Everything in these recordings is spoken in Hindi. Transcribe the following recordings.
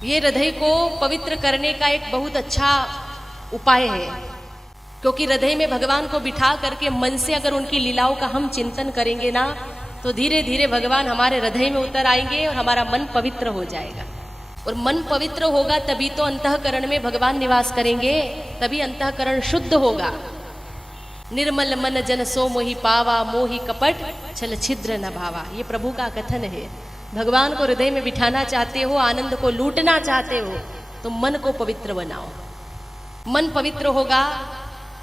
ये हृदय को पवित्र करने का एक बहुत अच्छा उपाय है, क्योंकि हृदय में भगवान को बिठा करके मन से अगर उनकी लीलाओं का हम चिंतन करेंगे ना, तो धीरे धीरे भगवान हमारे हृदय में उतर आएंगे और हमारा मन पवित्र हो जाएगा। और मन पवित्र होगा तभी तो अंतःकरण में भगवान निवास करेंगे, तभी अंतःकरण शुद्ध होगा। निर्मल मन जन सो मोहि पावा, मोहि कपट छल छिद्र न भावा, ये प्रभु का कथन है। भगवान को हृदय में बिठाना चाहते हो, आनंद को लूटना चाहते हो, तो मन को पवित्र बनाओ। मन पवित्र होगा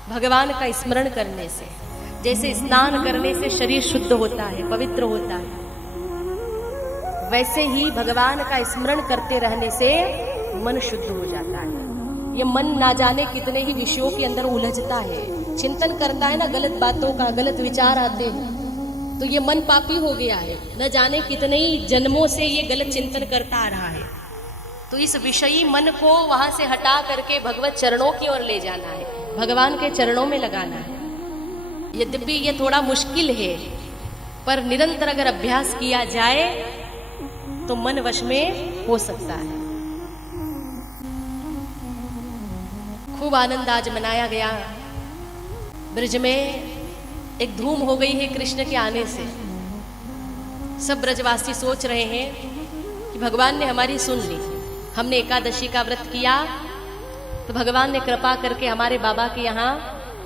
भगवान का स्मरण करने से। जैसे स्नान करने से शरीर शुद्ध होता है, पवित्र होता है, वैसे ही भगवान का स्मरण करते रहने से मन शुद्ध हो जाता है। ये मन ना जाने कितने ही विषयों के अंदर उलझता है, चिंतन करता है ना, गलत बातों का, गलत विचार आते हैं, तो ये मन पापी हो गया है। न जाने कितने ही जन्मों से ये गलत चिंतन करता आ रहा है। तो इस विषयी मन को वहां से हटा करके भगवत चरणों की ओर ले जाना है, भगवान के चरणों में लगाना है। यद्यपि ये थोड़ा मुश्किल है, पर निरंतर अगर अभ्यास किया जाए तो मन वश में हो सकता है। खूब आनंद आज मनाया गया। ब्रज में एक धूम हो गई है कृष्ण के आने से। सब ब्रजवासी सोच रहे हैं कि भगवान ने हमारी सुन ली, हमने एकादशी का व्रत किया तो भगवान ने कृपा करके हमारे बाबा के यहाँ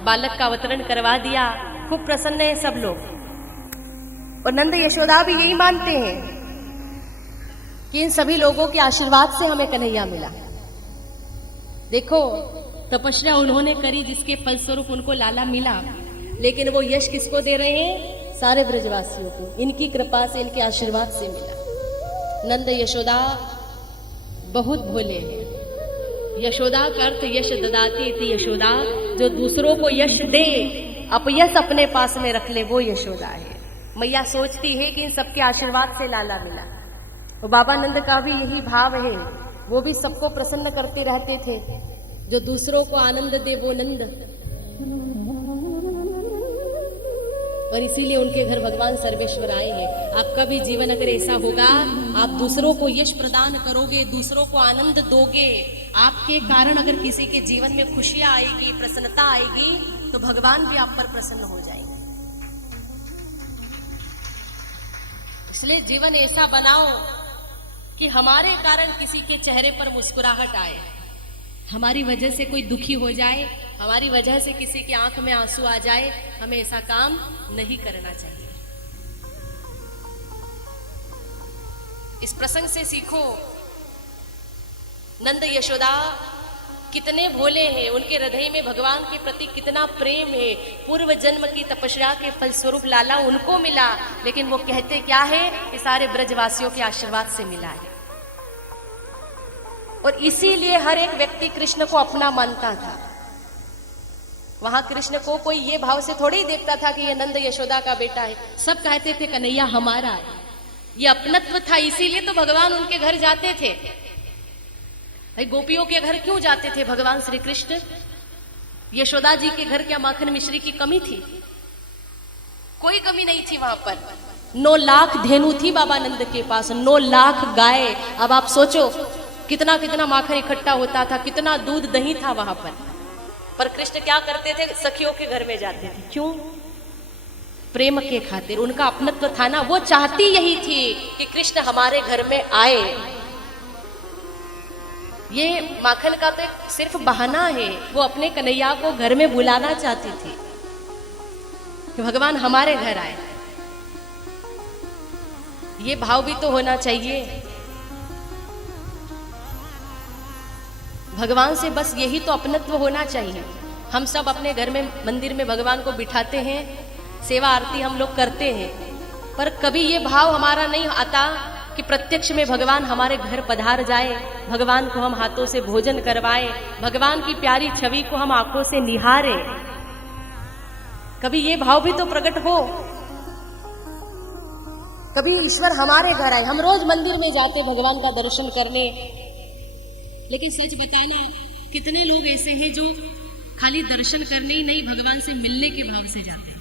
बालक का अवतरण करवा दिया। खूब प्रसन्न है सब लोग। और नंद यशोदा भी यही मानते हैं कि इन सभी लोगों के आशीर्वाद से हमें कन्हैया मिला। देखो, तपस्या उन्होंने करी जिसके फलस्वरूप उनको लाला मिला, लेकिन वो यश किसको दे रहे हैं? सारे ब्रजवासियों को। इनकी कृपा से, इनके आशीर्वाद से मिला। नंद यशोदा बहुत भोले हैं। यशोदा का अर्थ यश ददाती इति यशोदा, जो दूसरों को यश दे, अपयश अपने पास में रख ले, वो यशोदा है। मैया सोचती है कि इन सबके आशीर्वाद से लाला मिला। और बाबा नंद का भी यही भाव है, वो भी सबको प्रसन्न करते रहते थे। जो दूसरों को आनंद दे वो नंद, और इसीलिए उनके घर भगवान सर्वेश्वर आए हैं। आपका भी जीवन अगर ऐसा होगा, आप दूसरों को यश प्रदान करोगे, दूसरों को आनंद दोगे, आपके कारण अगर किसी के जीवन में खुशियां आएगी, प्रसन्नता आएगी, तो भगवान भी आप पर प्रसन्न हो जाएंगे। इसलिए जीवन ऐसा बनाओ कि हमारे कारण किसी के चेहरे पर मुस्कुराहट आए, हमारी वजह से कोई दुखी हो जाए, हमारी वजह से किसी की आंख में आंसू आ जाए, हमें ऐसा काम नहीं करना चाहिए। इस प्रसंग से सीखो, नंद यशोदा कितने भोले हैं, उनके हृदय में भगवान के प्रति कितना प्रेम है। पूर्व जन्म की तपस्या के फलस्वरूप लाला उनको मिला, लेकिन वो कहते क्या है कि सारे ब्रजवासियों के आशीर्वाद से मिला है। और इसीलिए हर एक व्यक्ति कृष्ण को अपना मानता था। वहां कृष्ण को कोई ये भाव से थोड़ी ही देखता था कि ये नंद यशोदा का बेटा है। सब कहते थे कन्हैया हमारा है। ये अपनत्व था, इसीलिए तो भगवान उनके घर जाते थे। भाई, गोपियों के घर क्यों जाते थे भगवान श्री कृष्ण? यशोदा जी के घर क्या माखन मिश्री की कमी थी? कोई कमी नहीं थी वहां पर। 9 लाख धेनु थी बाबा नंद के पास, 9 लाख गाय। अब आप सोचो कितना कितना माखन इकट्ठा होता था, कितना दूध दही था वहां पर कृष्ण क्या करते थे? सखियों के घर में जाते थे। क्यों? प्रेम के खातिर। उनका अपनत्व था ना, वो चाहती यही थी कि कृष्ण हमारे घर में आए। ये माखन का तो एक सिर्फ बहाना है, वो अपने कन्हैया को घर में बुलाना चाहती थी कि भगवान हमारे घर आए। ये भाव भी तो होना चाहिए। भगवान से बस यही तो अपनत्व होना चाहिए। हम सब अपने घर में, मंदिर में भगवान को बिठाते हैं, सेवा आरती हम लोग करते हैं, पर कभी ये भाव हमारा नहीं आता कि प्रत्यक्ष में भगवान हमारे घर पधार जाए, भगवान को हम हाथों से भोजन करवाए, भगवान की प्यारी छवि को हम आंखों से निहारे। कभी ये भाव भी तो प्रकट हो, कभी ईश्वर हमारे घर आए। हम रोज मंदिर में जाते भगवान का दर्शन करने, लेकिन सच बताना कितने लोग ऐसे हैं जो खाली दर्शन करने ही नहीं, भगवान से मिलने के भाव से जाते हैं?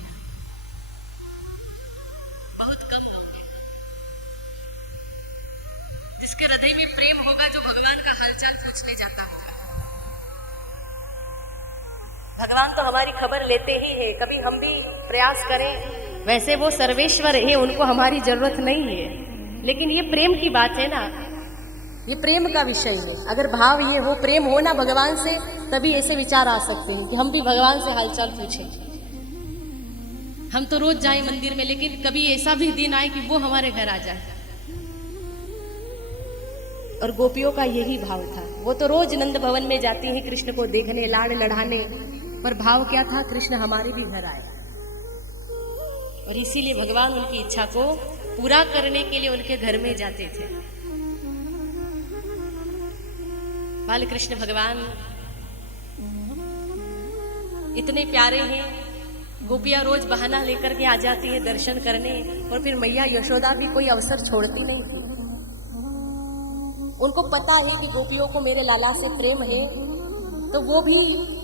बहुत कम होंगे। जिसके हृदय में प्रेम होगा, जो भगवान का हालचाल पूछने जाता होगा। भगवान तो हमारी खबर लेते ही है, कभी हम भी प्रयास करें। वैसे वो सर्वेश्वर है, उनको हमारी जरूरत नहीं है, लेकिन ये प्रेम की बात है ना, ये प्रेम का विषय है। अगर भाव ये हो, प्रेम हो ना भगवान से, तभी ऐसे विचार आ सकते हैं कि हम भी भगवान से हालचाल पूछें। हम तो रोज जाएं मंदिर में, लेकिन कभी ऐसा भी दिन आए कि वो हमारे घर आ जाए। और गोपियों का यही भाव था, वो तो रोज नंद भवन में जाती हैं कृष्ण को देखने, लाड़ लढ़ाने, पर भाव क्या था, कृष्ण हमारे भी घर आए। और इसीलिए भगवान उनकी इच्छा को पूरा करने के लिए उनके घर में जाते थे। बाल कृष्ण भगवान इतने प्यारे हैं, गोपियां रोज बहाना लेकर के आ जाती है दर्शन करने, और फिर मैया यशोदा भी कोई अवसर छोड़ती नहीं थी। उनको पता है कि गोपियों को मेरे लाला से प्रेम है, तो वो भी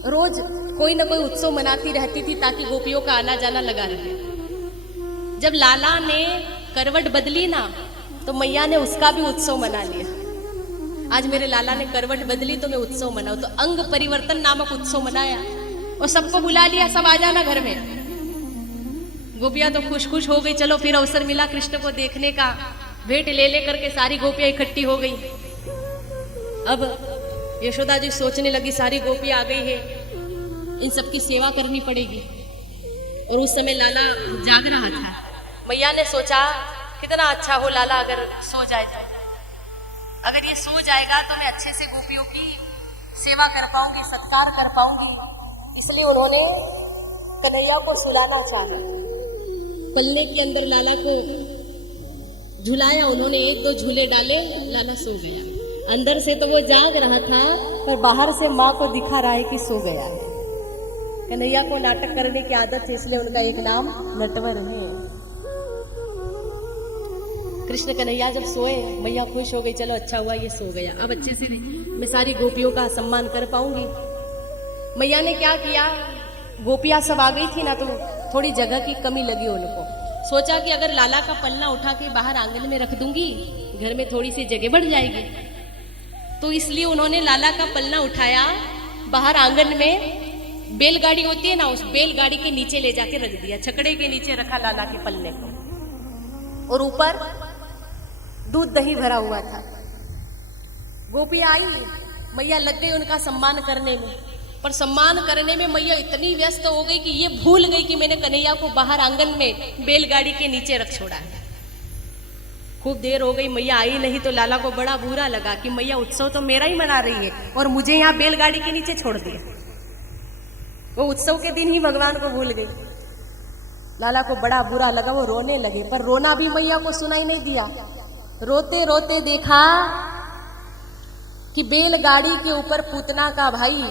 रोज कोई ना कोई उत्सव मनाती रहती थी ताकि गोपियों का आना जाना लगा रहे। जब लाला ने करवट बदली ना, तो मैया ने उसका भी उत्सव मना लिया। आज मेरे लाला ने करवट बदली तो मैं उत्सव मनाऊं, तो अंग परिवर्तन नामक उत्सव मनाया और सबको बुला लिया, सब आ जाना घर में। गोपियां तो खुश खुश हो गई, चलो फिर अवसर मिला कृष्ण को देखने का। भेंट ले ले करके सारी गोपियां इकट्ठी हो गई। अब यशोदा जी सोचने लगी, सारी गोपियां आ गई है, इन सबकी सेवा करनी पड़ेगी। और उस समय लाला जाग रहा था। मैया ने सोचा कितना अच्छा हो लाला अगर सो जाए तो, अगर ये सो जाएगा तो मैं अच्छे से गोपियों की सेवा कर पाऊंगी, सत्कार कर पाऊंगी। इसलिए उन्होंने कन्हैया को सुलाना चाहा। पल्ले के अंदर लाला को झुलाया उन्होंने, एक दो झूले डाले, लाला सो गया। अंदर से तो वो जाग रहा था, पर बाहर से माँ को दिखा रहा है कि सो गया है। कन्हैया को नाटक करने की आदत है, इसलिए उनका एक नाम नटवर है। कृष्ण कन्हैया जब सोए, मैया खुश हो गई, चलो अच्छा हुआ ये सो गया, अब अच्छे से मैं सारी गोपियों का सम्मान कर पाऊंगी। मैया ने क्या किया, गोपियां सब आ गई थी ना, तो थोड़ी जगह की कमी लगी उनको। सोचा कि अगर लाला का पल्ला उठा के बाहर आंगन में रख दूंगी, घर में थोड़ी सी जगह बढ़ जाएगी। तो इसलिए उन्होंने लाला का पल्ला उठाया, बाहर आंगन में बैलगाड़ी होती है ना, उस बैलगाड़ी के नीचे ले जाके रख दिया, छकड़े के नीचे रखा लाला के पल्ले को, और ऊपर दूध दही भरा हुआ था। गोपियां आई, मैया लग गई उनका सम्मान करने में, पर सम्मान करने में मैया इतनी व्यस्त हो गई कि ये भूल गई कि मैंने कन्हैया को बाहर आंगन में बैलगाड़ी के नीचे रख छोड़ा है। खूब देर हो गई, मैया आई नहीं, तो लाला को बड़ा बुरा लगा कि मैया उत्सव तो मेरा ही मना रही है और मुझे यहाँ बैलगाड़ी के नीचे छोड़ दिया। वो उत्सव के दिन ही भगवान को भूल गई। लाला को बड़ा बुरा लगा, वो रोने लगे, पर रोना भी मैया को सुनाई नहीं दिया। रोते रोते देखा कि बैलगाड़ी के ऊपर पूतना का भाई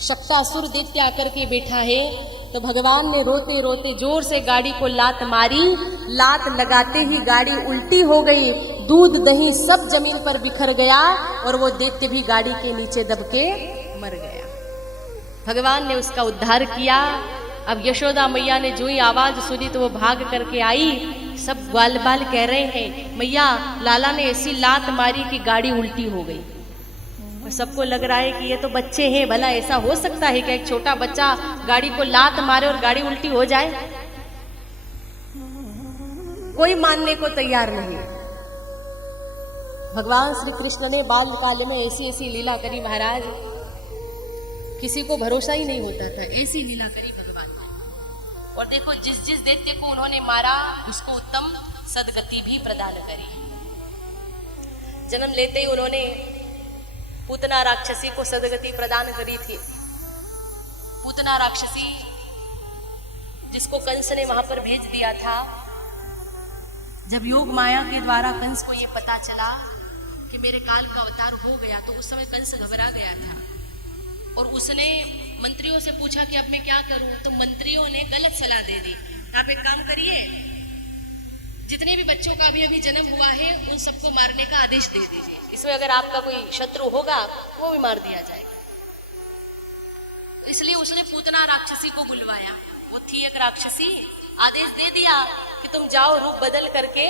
शक्तासुर दैत्य आकर के बैठा है। तो भगवान ने रोते रोते जोर से गाड़ी को लात मारी। लात लगाते ही गाड़ी उल्टी हो गई, दूध दही सब जमीन पर बिखर गया और वो दैत्य भी गाड़ी के नीचे दब के मर गया। भगवान ने उसका उद्धार किया। अब यशोदा मैया ने जो ही आवाज सुनी तो वो भाग करके आई। सब ग्वाल बाल कह रहे हैं, मैया लाला ने ऐसी लात मारी कि गाड़ी उल्टी हो गई। और सबको लग रहा है कि ये तो बच्चे हैं, भला ऐसा हो सकता है कि एक छोटा बच्चा गाड़ी को लात मारे और गाड़ी उल्टी हो जाए? कोई मानने को तैयार नहीं। भगवान श्री कृष्ण ने बाल काल में ऐसी ऐसी लीला करी महाराज, किसी को भरोसा ही नहीं होता था, ऐसी लीला करी भगवान ने। और देखो जिस जिस दैत्य को उन्होंने मारा उसको उत्तम सदगति भी प्रदान करी। जन्म लेते ही उन्होंने पूतना राक्षसी को सदगति प्रदान करी थी। पूतना राक्षसी जिसको कंस ने वहां पर भेज दिया था। जब योग माया के द्वारा कंस को ये पता चला कि मेरे काल का अवतार हो गया, तो उस समय कंस घबरा गया था और उसने मंत्रियों से पूछा कि अब मैं क्या करूं। तो मंत्रियों ने गलत सलाह दे दी। आप एक काम करिए, जितने भी बच्चों का अभी अभी जन्म हुआ है उन सबको मारने का आदेश दे दीजिए। इसमें अगर आपका कोई शत्रु होगा वो भी मार दिया जाएगा। इसलिए उसने पूतना राक्षसी को बुलवाया। वो थी एक राक्षसी। आदेश दे दिया कि तुम जाओ रूप बदल करके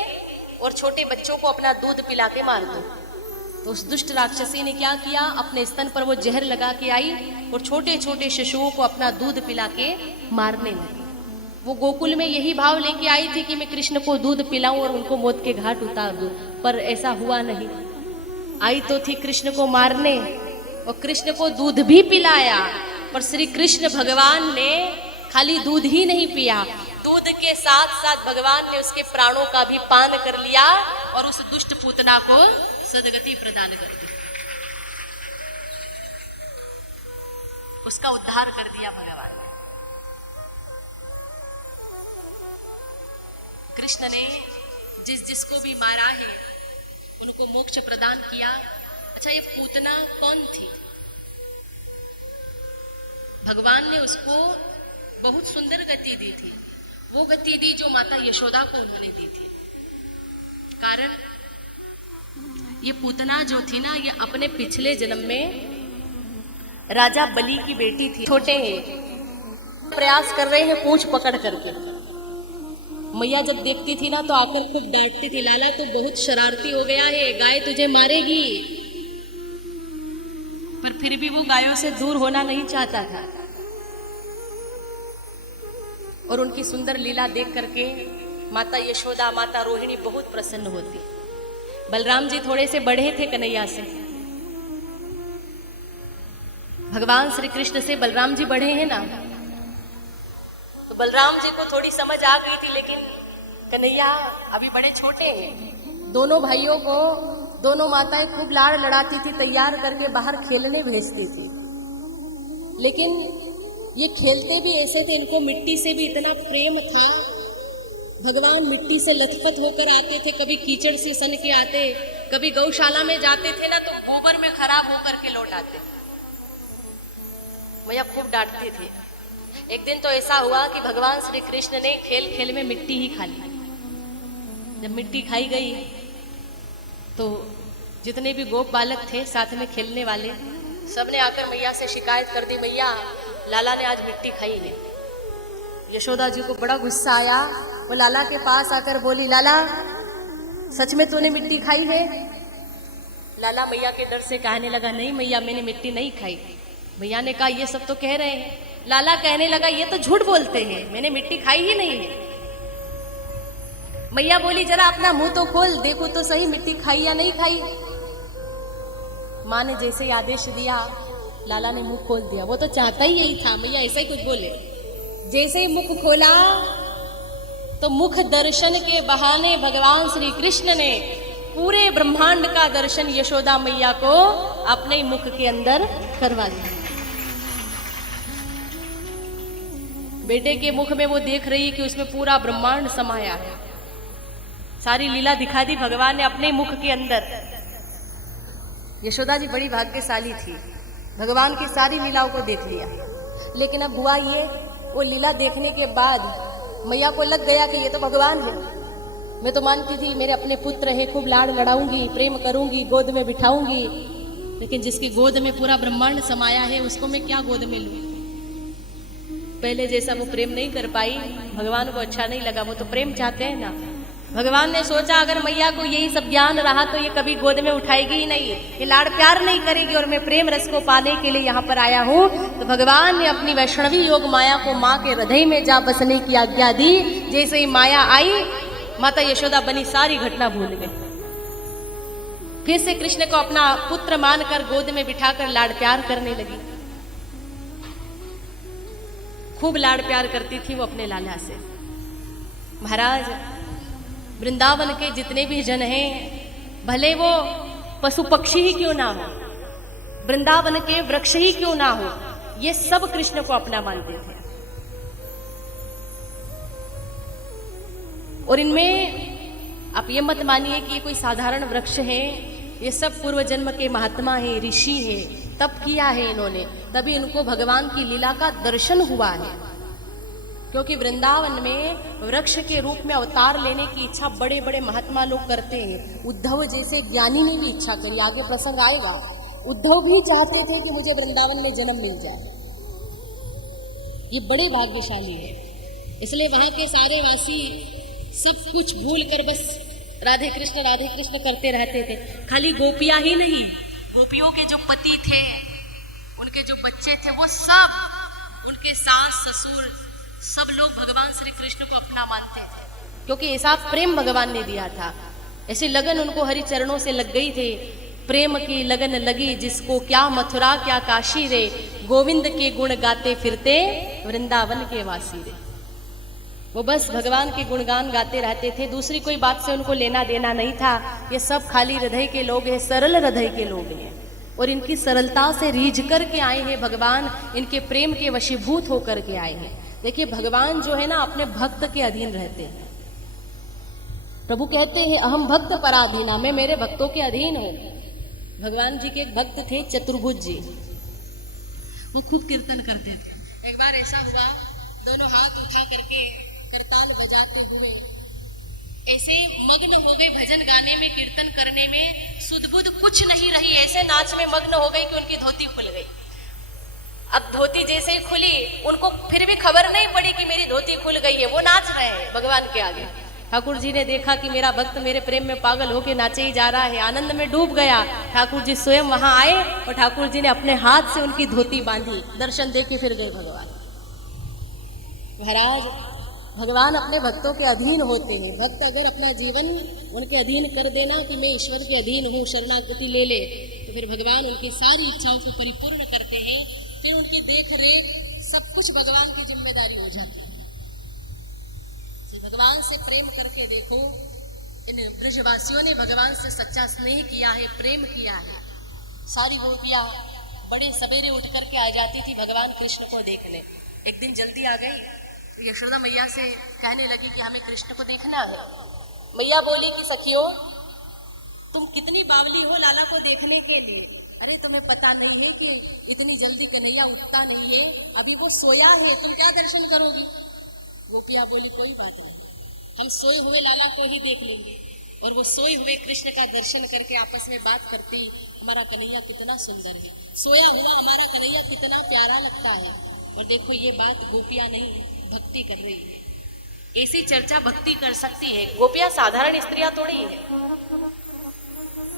और छोटे बच्चों को अपना दूध पिला के मार दो। तो उस दुष्ट राक्षसी ने क्या किया, अपने स्तन पर वो जहर लगा के आई और छोटे छोटे शिशुओं को अपना दूध पिला के मारने लगी। वो गोकुल में यही भाव लेके आई थी कि मैं कृष्ण को दूध पिलाऊं और उनको मौत के घाट उतार दूं, पर ऐसा हुआ नहीं। आई तो थी कृष्ण को मारने और कृष्ण को दूध भी पिलाया, पर श्री कृष्ण भगवान ने खाली दूध ही नहीं पिया, दूध के साथ साथ भगवान ने उसके प्राणों का भी पान कर लिया और उस दुष्ट पूतना को सदगति प्रदान कर दी, उसका उद्धार कर दिया भगवान ने। कृष्ण ने जिसको भी मारा है उनको मोक्ष प्रदान किया। अच्छा, ये पूतना कौन थी? भगवान ने उसको बहुत सुंदर गति दी थी, वो गति दी जो माता यशोदा को उन्होंने दी थी। कारण ये पूतना जो थी ना, ये अपने पिछले जन्म में राजा बलि की बेटी थी। छोटे हैं, प्रयास कर रहे हैं पूंछ पकड़ करके। मैया जब देखती थी ना तो आकर खूब डांटती थी, लाला तो बहुत शरारती हो गया है, गाय तुझे मारेगी। पर फिर भी वो गायों से दूर होना नहीं चाहता था और उनकी सुंदर लीला देख करके माता यशोदा, माता रोहिणी बहुत प्रसन्न होती। बलराम जी थोड़े से बढ़े थे कन्हैया से, भगवान श्री कृष्ण से बलराम जी बढ़े हैं ना, तो बलराम जी को थोड़ी समझ आ गई थी, लेकिन कन्हैया अभी बड़े छोटे हैं। दोनों भाइयों को दोनों माताएं खूब लाड़ लड़ाती थी, तैयार करके बाहर खेलने भेजती थी, लेकिन ये खेलते भी ऐसे थे, इनको मिट्टी से भी इतना प्रेम था। भगवान मिट्टी से लथपथ होकर आते थे, कभी कीचड़ से सन के आते, कभी गौशाला में जाते थे ना तो गोबर में खराब होकर के लौट आते। मैया खूब डांटती थी। एक दिन तो ऐसा हुआ कि भगवान श्री कृष्ण ने खेल खेल में मिट्टी ही खा ली। जब मिट्टी खाई गई तो जितने भी गोप बालक थे साथ में खेलने वाले, सबने आकर मैया से शिकायत कर दी, मैया लाला ने आज मिट्टी खाई है। यशोदा जी को बड़ा गुस्सा आया, वो लाला के पास आकर बोली, लाला सच में तूने मिट्टी खाई है? लाला मैया के डर से कहने लगा, नहीं मैया मैंने मिट्टी नहीं खाई। मैया ने कहा ये सब तो कह रहे हैं। लाला कहने लगा ये तो झूठ बोलते हैं, मैंने मिट्टी खाई ही नहीं है। मैया बोली जरा अपना मुंह तो खोल, देखो तो सही मिट्टी खाई या नहीं खाई। माँ ने जैसे ही आदेश दिया लाला ने मुंह खोल दिया। वो तो चाहता ही यही था मैया ऐसा ही कुछ बोले। जैसे ही मुख खोला तो मुख दर्शन के बहाने भगवान श्री कृष्ण ने पूरे ब्रह्मांड का दर्शन यशोदा मैया को अपने मुख के अंदर करवा दिया। बेटे के मुख में वो देख रही कि उसमें पूरा ब्रह्मांड समाया है। सारी लीला दिखा दी भगवान ने अपने मुख के अंदर। यशोदा जी बड़ी भाग्यशाली थी, भगवान की सारी लीलाओं को देख लिया। लेकिन अब हुआ ये, वो लीला देखने के बाद मैया को लग गया कि ये तो भगवान है। मैं तो मानती थी मेरे अपने पुत्र है, खूब लाड़ लड़ाऊंगी, प्रेम करूंगी, गोद में बिठाऊंगी, लेकिन जिसकी गोद में पूरा ब्रह्मांड समाया है उसको मैं क्या गोद में लूं। पहले जैसा वो प्रेम नहीं कर पाई, भगवान को अच्छा नहीं लगा। वो तो प्रेम चाहते हैं ना। भगवान ने सोचा अगर मैया को यही सब ज्ञान रहा तो ये कभी गोद में उठाएगी ही नहीं, ये लाड़ प्यार नहीं करेगी, और मैं प्रेम रस को पाने के लिए यहाँ पर आया हूँ। तो भगवान ने अपनी वैष्णवी योग माया को माँ के हृदय में जा बसने की आज्ञा दी। जैसे ही माया आई, माता यशोदा बनी सारी घटना भूल गई। फिर से कृष्ण को अपना पुत्र मानकर गोद में बिठाकर लाड़ प्यार करने लगी। खूब लाड़ प्यार करती थी वो अपने लाला से। महाराज, वृंदावन के जितने भी जन हैं, भले वो पशु पक्षी ही क्यों ना हो, वृंदावन के वृक्ष ही क्यों ना हो, ये सब कृष्ण को अपना मानते थे। और इनमें आप ये मत मानिए कि ये कोई साधारण वृक्ष है, ये सब पूर्व जन्म के महात्मा है, ऋषि है, तप किया है इन्होंने, तभी इनको भगवान की लीला का दर्शन हुआ है। क्योंकि वृंदावन में वृक्ष के रूप में अवतार लेने की इच्छा बड़े बड़े महात्मा लोग करते हैं। उद्धव जैसे ज्ञानी ने भी इच्छा करी, आगे प्रसंग आएगा। उद्धव भी चाहते थे कि मुझे वृंदावन में जन्म मिल जाए। ये बड़े भाग्यशाली है। इसलिए वहां के सारे वासी सब कुछ भूल कर बस राधे कृष्ण करते रहते थे। खाली गोपियां ही नहीं, गोपियों के जो पति थे, उनके जो बच्चे थे, वो सब, उनके सास ससुर, सब लोग भगवान श्री कृष्ण को अपना मानते थे, क्योंकि ऐसा प्रेम भगवान ने दिया था। ऐसी लगन उनको हरि चरणों से लग गई थी। प्रेम की लगन लगी जिसको, क्या मथुरा क्या काशी रे, गोविंद के गुण गाते फिरते वृंदावन के वासी रे। वो बस भगवान के गुणगान गाते रहते थे, दूसरी कोई बात से उनको लेना देना नहीं था। ये सब खाली हृदय के लोग हैं, सरल हृदय के लोग हैं, और इनकी सरलता से रीझ करके आए हैं भगवान, इनके प्रेम के वशीभूत होकर के आए हैं। देखिए भगवान जो है ना, अपने भक्त के अधीन रहते हैं। प्रभु कहते हैं अहम भक्त पराधीना, मैं मेरे भक्तों के अधीन हूँ। भगवान जी के एक भक्त थे चतुर्भुज जी, वो खूब कीर्तन करते थे। एक बार ऐसा हुआ, दोनों हाथ उठा करके करताल बजाते हुए ऐसे मग्न हो गए भजन गाने में, कीर्तन करने में, सुध-बुध कुछ नहीं रही, ऐसे नाच में मग्न हो गई कि उनकी धोती खुल गई। अब धोती जैसे ही खुली, उनको फिर भी खबर नहीं पड़ी कि मेरी धोती खुल गई है, वो नाच रहे हैं भगवान के आगे। ठाकुर जी ने देखा कि मेरा भक्त मेरे प्रेम में पागल होके नाचे ही जा रहा है, आनंद में डूब गया। ठाकुर जी स्वयं वहां आए और ठाकुर जी ने अपने हाथ से उनकी धोती बांधी, दर्शन दे के फिर गए भगवान। महाराज, भगवान अपने भक्तों के अधीन होते हैं। भक्त अगर अपना जीवन उनके अधीन कर देना कि मैं ईश्वर के अधीन हूँ, शरणागति ले ले, तो फिर भगवान उनकी सारी इच्छाओं को परिपूर्ण करते हैं। फिर उनकी देख रेख सब कुछ भगवान की जिम्मेदारी हो जाती है। भगवान से प्रेम करके देखो, इन ब्रजवासियों ने भगवान से सच्चा स्नेह किया है, प्रेम किया है। सारी गोपियां बड़े सवेरे उठ करके आ जाती थी भगवान कृष्ण को देखने। एक दिन जल्दी आ गई, यशोदा मैया से कहने लगी कि हमें कृष्ण को देखना है। मैया बोली कि सखियों, तुम कितनी बावली हो लाला को देखने के लिए। अरे तुम्हें पता नहीं है कि इतनी जल्दी कन्हैया उठता नहीं है, अभी वो सोया है, तुम क्या दर्शन करोगी। गोपियां बोली कोई बात नहीं, हम सोए हुए लाला को ही देख लेंगे। और वो सोए हुए कृष्ण का दर्शन करके आपस में बात करती, हमारा कन्हैया कितना सुंदर है, सोया हुआ हमारा कन्हैया कितना प्यारा लगता है। और देखो ये बात गोपियां नहीं, भक्ति कर रही है। ऐसी चर्चा भक्ति कर सकती है। गोपियां साधारण स्त्रियां थोड़ी है।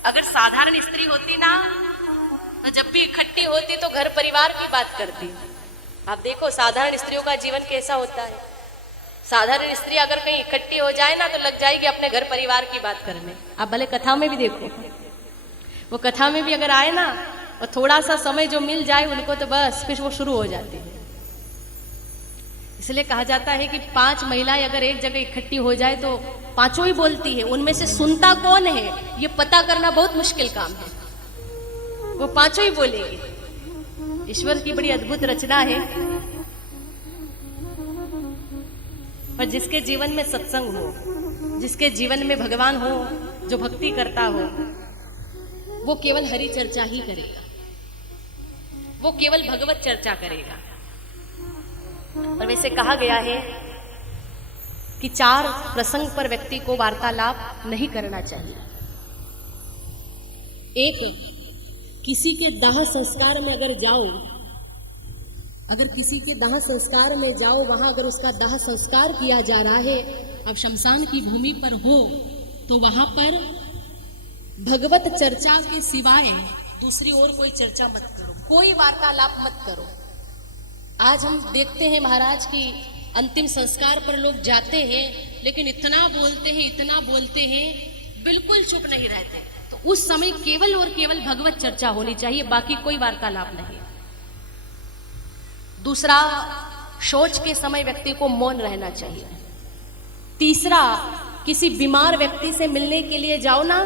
अगर साधारण स्त्री होती ना, तो जब भी इकट्ठी होती तो घर परिवार की बात करती। आप देखो साधारण स्त्रियों का जीवन कैसा होता है। साधारण स्त्री अगर कहीं इकट्ठी हो जाए ना, तो लग जाएगी अपने घर परिवार की बात करने। आप भले कथा में भी देखो, वो कथा में भी अगर आए ना, और थोड़ा सा समय जो मिल जाए उनको, तो बस फिर वो शुरू हो जाती है। इसलिए कहा जाता है कि 5 महिलाएं अगर एक जगह इकट्ठी हो जाए तो पांचों ही बोलती है, उनमें से सुनता कौन है ये पता करना बहुत मुश्किल काम है। वो पांचों ही बोलेंगे। ईश्वर की बड़ी अद्भुत रचना है। पर जिसके जीवन में सत्संग हो, जिसके जीवन में भगवान हो, जो भक्ति करता हो, वो केवल हरि चर्चा ही करेगा, वो केवल भगवत चर्चा करेगा। और वैसे कहा गया है कि 4 प्रसंग पर व्यक्ति को वार्तालाप नहीं करना चाहिए। एक, किसी के दाह संस्कार में अगर जाओ, अगर किसी के दाह संस्कार में जाओ, वहां अगर उसका दाह संस्कार किया जा रहा है, अब शमशान की भूमि पर हो, तो वहां पर भगवत चर्चा के सिवाय दूसरी और कोई चर्चा मत करो, कोई वार्तालाप मत करो। आज हम देखते हैं महाराज की अंतिम संस्कार पर लोग जाते हैं, लेकिन इतना बोलते हैं, बिल्कुल चुप नहीं रहते। तो उस समय केवल और केवल भगवत चर्चा होनी चाहिए, बाकी कोई वार्तालाप नहीं। दूसरा, शौच के समय व्यक्ति को मौन रहना चाहिए। तीसरा, किसी बीमार व्यक्ति से मिलने के लिए जाओ ना,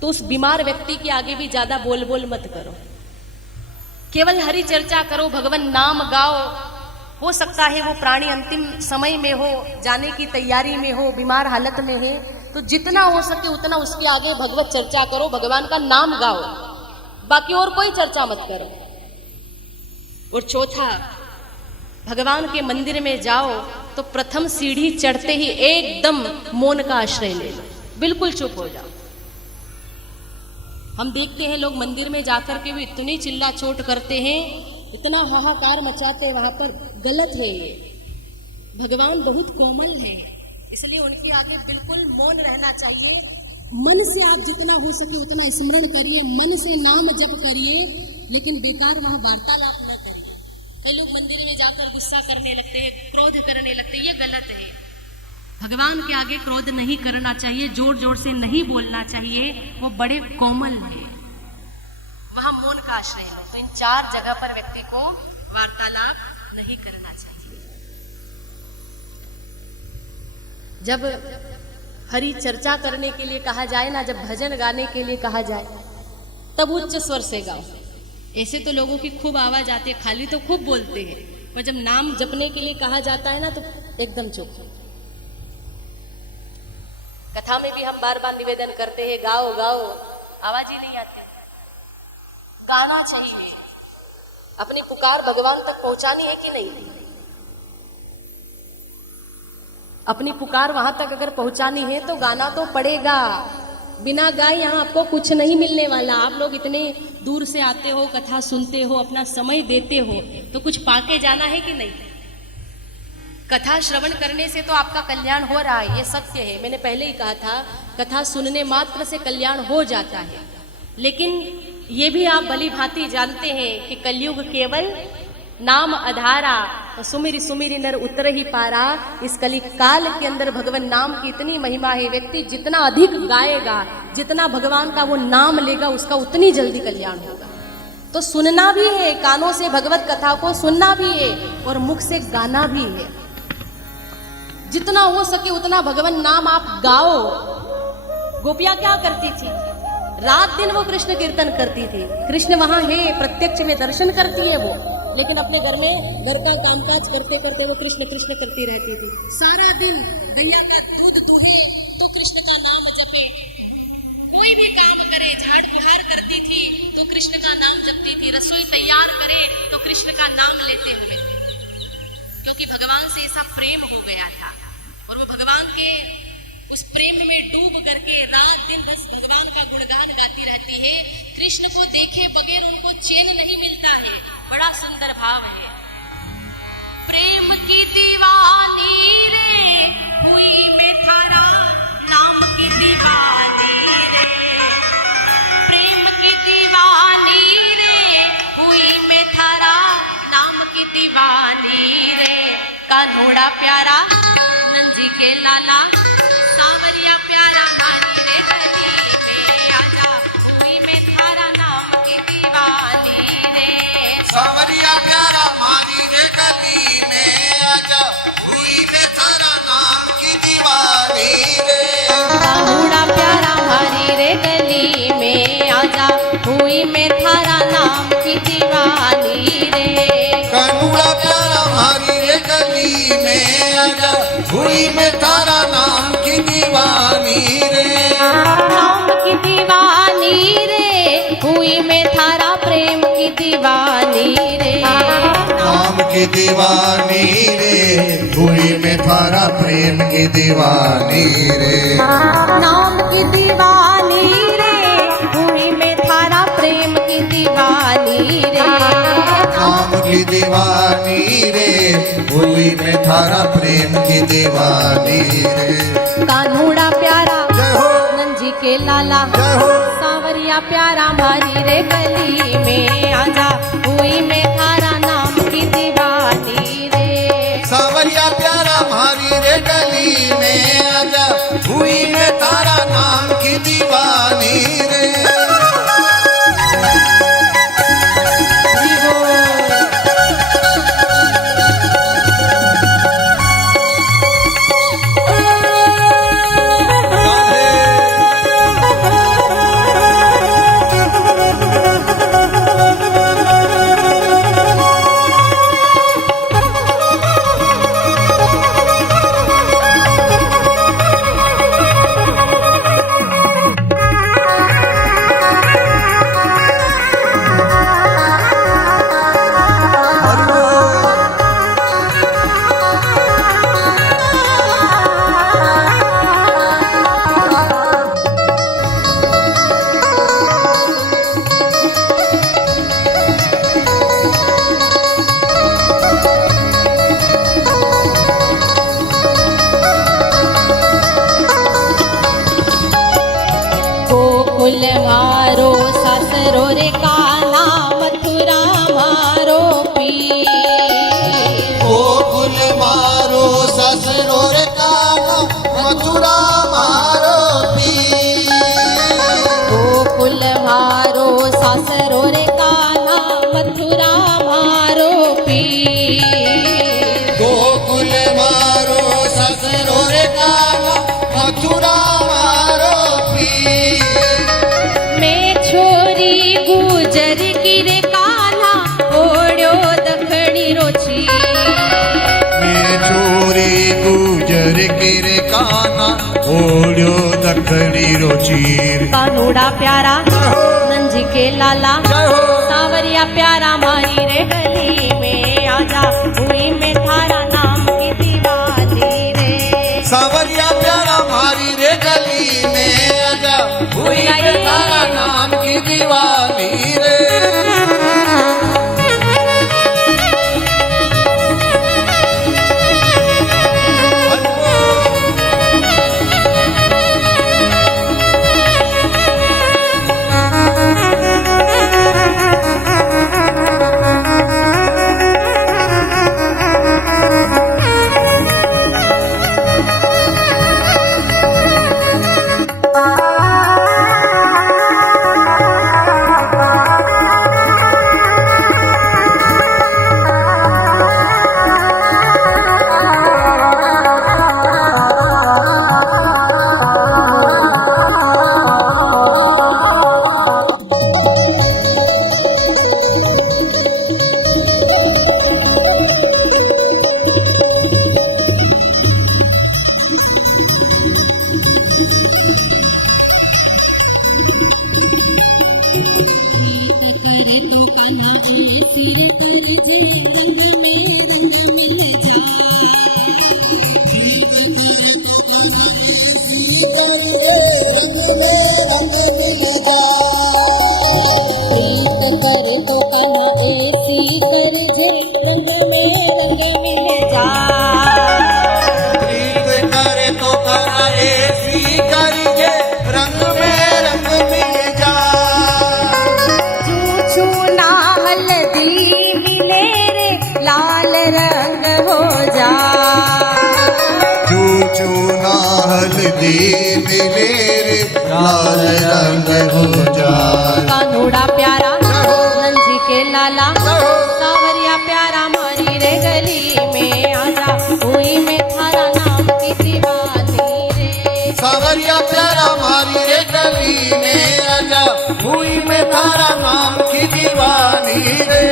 तो उस बीमार व्यक्ति के आगे भी ज्यादा बोल मत करो, केवल हरि चर्चा करो, भगवान नाम गाओ। हो सकता है वो प्राणी अंतिम समय में हो, जाने की तैयारी में हो, बीमार हालत में है, तो जितना हो सके उतना उसके आगे भगवत चर्चा करो, भगवान का नाम गाओ, बाकी और कोई चर्चा मत करो। और चौथा, भगवान के मंदिर में जाओ तो प्रथम सीढ़ी चढ़ते ही एकदम मौन का आश्रय ले लो, बिल्कुल चुप हो जाओ। हम देखते हैं लोग मंदिर में जाकर के भी इतनी चिल्ला चोट करते हैं, इतना हाहाकार मचाते हैं, वहां पर गलत है ये। भगवान बहुत कोमल है, इसलिए उनके आगे बिल्कुल मौन रहना चाहिए। मन से आप जितना हो सके उतना स्मरण करिए, मन से नाम जप करिए, लेकिन बेकार वहाँ वार्तालाप न करिए। कई लोग मंदिर में जाकर गुस्सा करने लगते हैं, क्रोध करने लगते हैं, ये गलत है। भगवान के आगे क्रोध नहीं करना चाहिए, जोर जोर से नहीं बोलना चाहिए, वो बड़े कोमल है, वहां मौन का आश्रय है। तो इन 4 जगह पर व्यक्ति को वार्तालाप नहीं करना चाहिए। जब हरि चर्चा करने के लिए कहा जाए ना, जब भजन गाने के लिए कहा जाए, तब उच्च स्वर से गाओ। ऐसे तो लोगों की खूब आवाज आती है, खाली तो खूब बोलते हैं, पर जब नाम जपने के लिए कहा जाता है ना तो एकदम चुप। कथा में भी हम बार बार निवेदन करते हैं, गाओ गाओ, आवाज ही नहीं आती। गाना चाहिए, अपनी पुकार भगवान तक पहुंचानी है कि नहीं? अपनी पुकार वहां तक अगर पहुंचानी है तो गाना तो पड़ेगा। बिना गाए यहाँ आपको कुछ नहीं मिलने वाला। आप लोग इतने दूर से आते हो, कथा सुनते हो, अपना समय देते हो, तो कुछ पाके जाना है कि नहीं? कथा श्रवण करने से तो आपका कल्याण हो रहा है, ये सत्य है। मैंने पहले ही कहा था, कथा सुनने मात्र से कल्याण हो जाता है। लेकिन ये भी आप भली भांति जानते हैं कि कलयुग केवल नाम आधारा, तो सुमिरि सुमिरि नर उतर ही पारा। इस कली काल के अंदर भगवान नाम की इतनी महिमा है, व्यक्ति जितना अधिक गाएगा, जितना भगवान का वो नाम लेगा, उसका उतनी जल्दी कल्याण होगा। तो सुनना भी है, कानों से भगवत कथा को सुनना भी है और मुख से गाना भी है। जितना हो सके उतना भगवान नाम आप गाओ। गोपियां क्या करती थी? रात दिन वो कृष्ण कीर्तन करती थी। कृष्ण वहां है, प्रत्यक्ष में दर्शन करती है वो, लेकिन अपने घर में घर का कामकाज करते करते वो कृष्ण कृष्ण करती रहती थी। सारा दिन गैया का दूध दूहे तो कृष्ण का नाम जपे, कोई भी काम करे, झाड़ बुहार करती थी तो कृष्ण का नाम जपती थी, रसोई तैयार करे तो कृष्ण का नाम लेते हुए, क्योंकि भगवान से ऐसा प्रेम हो गया था। और वो भगवान के उस प्रेम में डूब करके रात दिन बस भगवान का गुणगान गाती रहती है। कृष्ण को देखे बगैर उनको चैन नहीं मिलता है। बड़ा सुंदर भाव है। प्रेम की दीवानी रे हुई मैं थारा नाम की दीवानी रे, प्रेम की दीवानी रे हुई मैं थारा नाम की दीवानी रे। कान्होड़ा प्यारा नंजी के लाला, सावरिया प्यारा मारी रे गली में आजा, हुई मैं थारा नाम की दीवानी रे। सावरिया प्यारा मारी रे गली में आजा, हुई मैं थारा नाम की दीवानी रे। कान्होड़ा प्यारा मारी रे गली में आजा, हुई मैं थारा नाम की दीवानी रे। कान्होड़ा प्यारा मारी रे गली में आजा, हुई मैं थारा नाम की दीवानी रे। नाम की दीवानी रे हुई मैं थारा प्रेम की दीवानी रे। नाम की दीवानी रे हुई मैं थारा प्रेम की दीवानी रे। नाम की दीवानी रे हुई मैं थारा प्रेम की दीवानी रे। नाम की दीवानी रे हुई मैं थारा प्रेम की दीवानी रे। कान्होड़ा प्यारा जय हो, नंजी के लाला, जय हो। सावरिया प्यारा मारी रे गली में आजा, हुई मैं थारा नाम की दीवानी रे। सावरिया प्यारा मारी रे गली में आजा, हुई मैं थारा नाम की दीवानी रे। करे केरे काना ओढ़्यो दखड़ी रो चीर। कानूड़ा प्यारा नंजी के लाला सावरिया प्यारा मारी रे गली में आजा हुई में थारा नाम की दीवानी रे। सावरिया प्यारा मारी रे गली में आजा हुई में थारा नाम की दीवानी रे। लाल रंग हो जा चूना हल्दी मिले रे लाल रंग हो जा। कानूड़ा प्यारा नंजी के लाला सावरिया प्यारा मारी रे गली में आजा हुई में थारा नाम की दीवानी रे। सावरिया प्यारा मारी रे गली में आजा हुई में थारा नाम की दीवानी रे।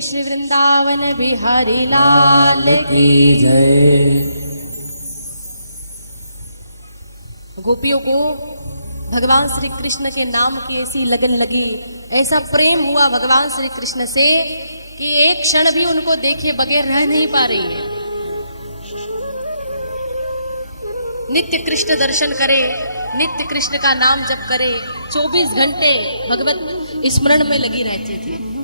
श्री वृंदावन बिहारी लाल की जय। गोपियों को भगवान श्री कृष्ण के नाम की ऐसी लगन लगी, ऐसा प्रेम हुआ भगवान श्री कृष्ण से कि एक क्षण भी उनको देखे बगैर रह नहीं पा रही है। नित्य कृष्ण दर्शन करे, नित्य कृष्ण का नाम जप करे, 24 घंटे भगवत स्मरण में लगी रहती थी।